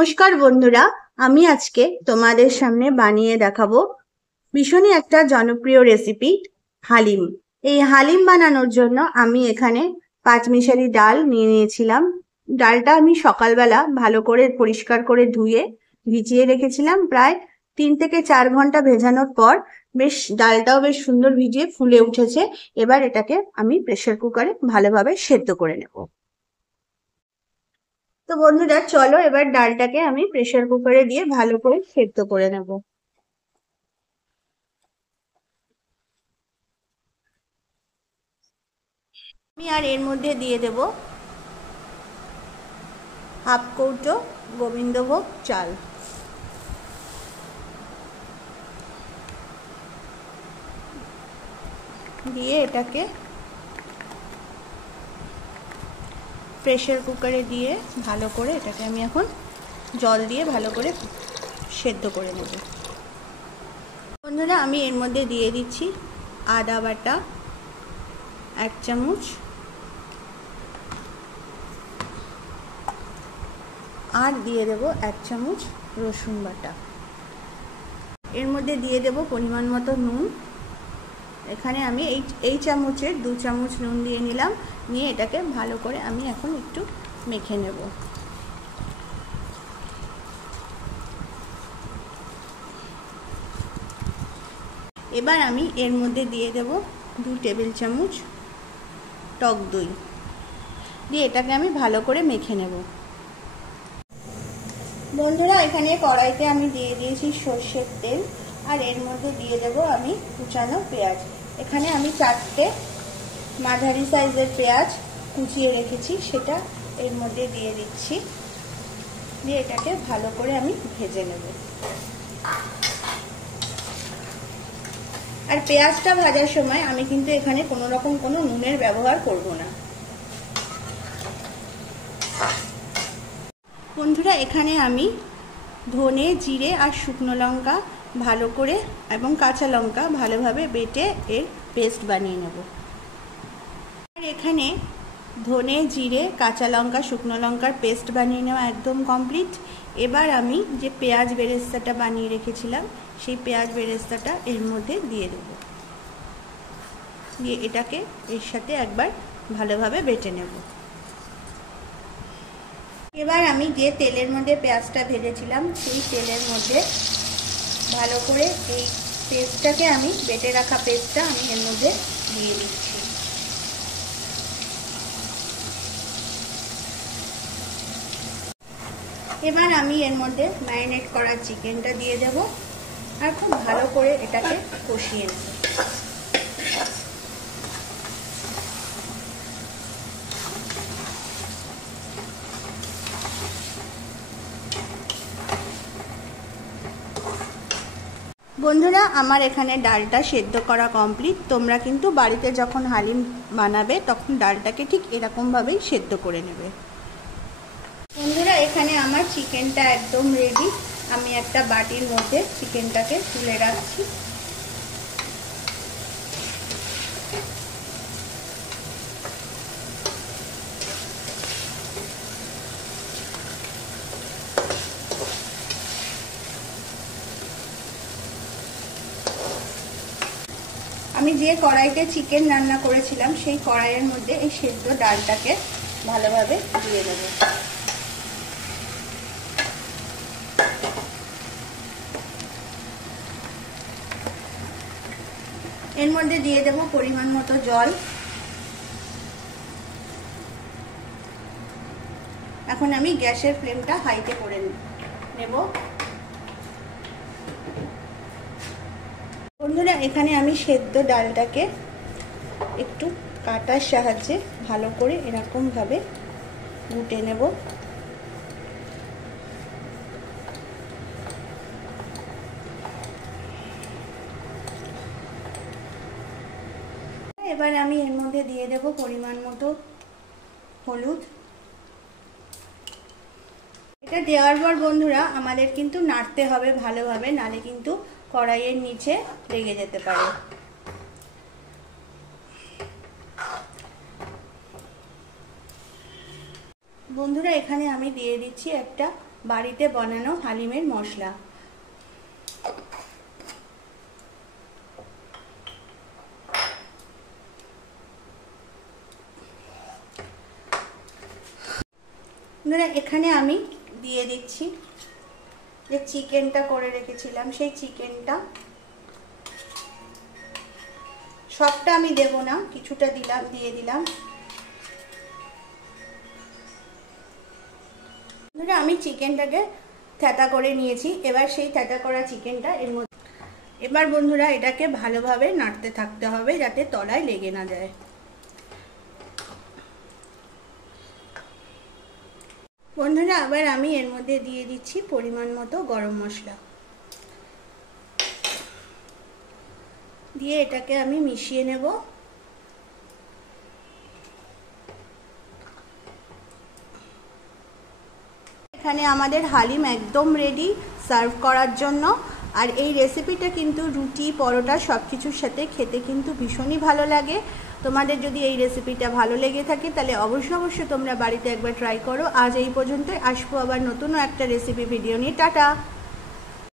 নমস্কার বন্ধুরা, আমি আজকে তোমাদের সামনে বানিয়ে দেখাবো ভীষণই একটা জনপ্রিয় রেসিপি হালিম। এই হালিম বানানোর জন্য আমি এখানে পাঁচমিশালি ডাল নিয়ে নিয়েছিলাম। ডালটা আমি সকালবেলা ভালো করে পরিষ্কার করে ধুয়ে ভিজিয়ে রেখেছিলাম। প্রায় 3 থেকে 4 ঘন্টা ভেজানোর পর ডালটাও বেশ সুন্দর ভিজিয়ে ফুলে উঠেছে। এবার এটাকে আমি প্রেসার কুকারে ভালোভাবে সেদ্ধ করে নেব। তো বন্ধুরা চলো এবার ডালটাকে আমি প্রেসার কুকারে দিয়ে ভালো করে সেদ্ধ করে নেব। আমি আর এর মধ্যে দিয়ে দেব হাফ কৌটো গোবিন্দভোগ চাল। দিয়ে এটাকে প্রেসার কুকারে দিয়ে ভালো করে এটাকে আমি এখন জল দিয়ে ভালো করে সেদ্ধ করে নেব। বন্ধুরা আমি এর মধ্যে দিয়ে দিচ্ছি আদা বাটা 1 চামচ, আর দিয়ে দেব 1 চামচ রসুন বাটা। এর মধ্যে দিয়ে দেব পরিমাণ মতো নুন। এখানে আমি এই চামচের 2 চামচ নুন দিয়ে নিলাম। নিয়ে এটাকে ভালো করে আমি এখন একটু মেখে নেব। এবার আমি এর মধ্যে দিয়ে দেব 2 টেবিল চামচ টক দই। দিয়ে এটাকে আমি ভালো করে মেখে নেব। বন্ধুরা এখানে কড়াইতে আমি দিয়ে দিয়েছি সর্ষের তেল, আর এর মধ্যে দিয়ে দেব আমি কুচানো পেঁয়াজ। এখানে আমি 4টে মাঝারি সাইজের পেঁয়াজ কুচিয়ে রেখেছি, সেটা এর মধ্যে দিয়ে দিচ্ছি। দিয়ে এটাকে ভালো করে আমি ভেজে নেব। আর পেঁয়াজটা ভাজার সময় আমি কিন্তু এখানে কোনো রকম কোনো নুনের ব্যবহার করব না। বন্ধুরা এখানে আমি ধনে, জিরে আর শুকনো লঙ্কা ভালো করে এবং কাঁচা লঙ্কা ভালোভাবে বেটে এর পেস্ট বানিয়ে নেব। আর এখানে ধনে, জিরে, কাঁচা লঙ্কা, শুকনো লঙ্কার পেস্ট বানিয়ে নেওয়া একদম কমপ্লিট। এবার আমি যে পেঁয়াজ বেরেস্তাটা বানিয়ে রেখেছিলাম সেই পেঁয়াজ বেরেস্তাটা এর মধ্যে দিয়ে দেব। দিয়ে এটাকে এর সাথে একবার ভালোভাবে বেটে নেব। এবার আমি যে তেলের মধ্যে পেঁয়াজটা ভেজেছিলাম সেই তেলের মধ্যে ভালো করে এই পেস্টটাকে আমি বেটে রাখা পেস্টটা আমি এর মধ্যে দিয়ে দিচ্ছি। এবার আমি এর মধ্যে ম্যারিনেট করা চিকেনটা দিয়ে দেব, আর খুব ভালো করে এটাকে কষিয়ে নেব। বন্ধুরা আমার এখানে ডালটা সেদ্ধ করা কমপ্লিট। তোমরা কিন্তু বাড়িতে যখন হালিম বানাবে তখন ডালটাকে ঠিক এরকমভাবেই সেদ্ধ করে নেবে। বন্ধুরা এখানে আমার চিকেনটা একদম রেডি। আমি একটা বাটির মধ্যে চিকেনটাকে তুলে রাখছি। আমি যে কড়াইতে চিকেন রান্না করেছিলাম সেই কড়াইয়ের মধ্যে এই সেদ্ধ ডালটাকে ভালোভাবে দিয়ে দেব। এর মধ্যে দিয়ে দেব পরিমাণ মতো জল। এখন আমি গ্যাসের ফ্লেমটা হাইতে করে নেব। বন্ধুরা এখানে আমি সেদ্ধ ডালটাকে একটু কাটার সাহায্যে ভালো করে এরকম ভাবে গুটে নেব। এবার আমি এর মধ্যে দিয়ে দেব পরিমাণ মতো হলুদ। এটা দেওয়ার পর বন্ধুরা আমাদের কিন্তু নাড়তে হবে ভালোভাবে, নালে কিন্তু কড়াইয়ের নিচে লেগে যেতে পারে। বন্ধুরা এখানে আমি দিয়ে দিচ্ছি একটা বাড়িতে বানানো হালিমের মশলা। এখানে আমি দিয়ে দিচ্ছি যে চিকেনটা করে রেখেছিলাম, সেই চিকেনটা সবটা আমি দেব না, কিছুটা দিয়ে দিলাম। আমি চিকেনটাকে থেঁতা করে নিয়েছি, এবার সেই থেঁতা করা চিকেনটা এর মধ্যে, এবার বন্ধুরা এটাকে ভালোভাবে নাড়তে থাকতে হবে যাতে তলায় লেগে না যায়। বন্ধুরা আবার আমি এর মধ্যে দিয়ে দিচ্ছি পরিমাণ মতো গরম মশলা, দিয়ে এটাকে আমি মিশিয়ে নেব। এখানে আমাদের হালিম একদম রেডি সার্ভ করার জন্য। আর এই রেসিপিটা কিন্তু রুটি, পরোটা সব কিছুর সাথে খেতে কিন্তু ভীষণই ভালো লাগে। তোমাদের যদি এই রেসিপিটা ভালো লেগে থাকে তাহলে অবশ্যই তোমরা বাড়িতে একবার ট্রাই করো। আজ এই পর্যন্তই, আসবো আবার নতুন একটা রেসিপি ভিডিও নিয়ে। টাটা।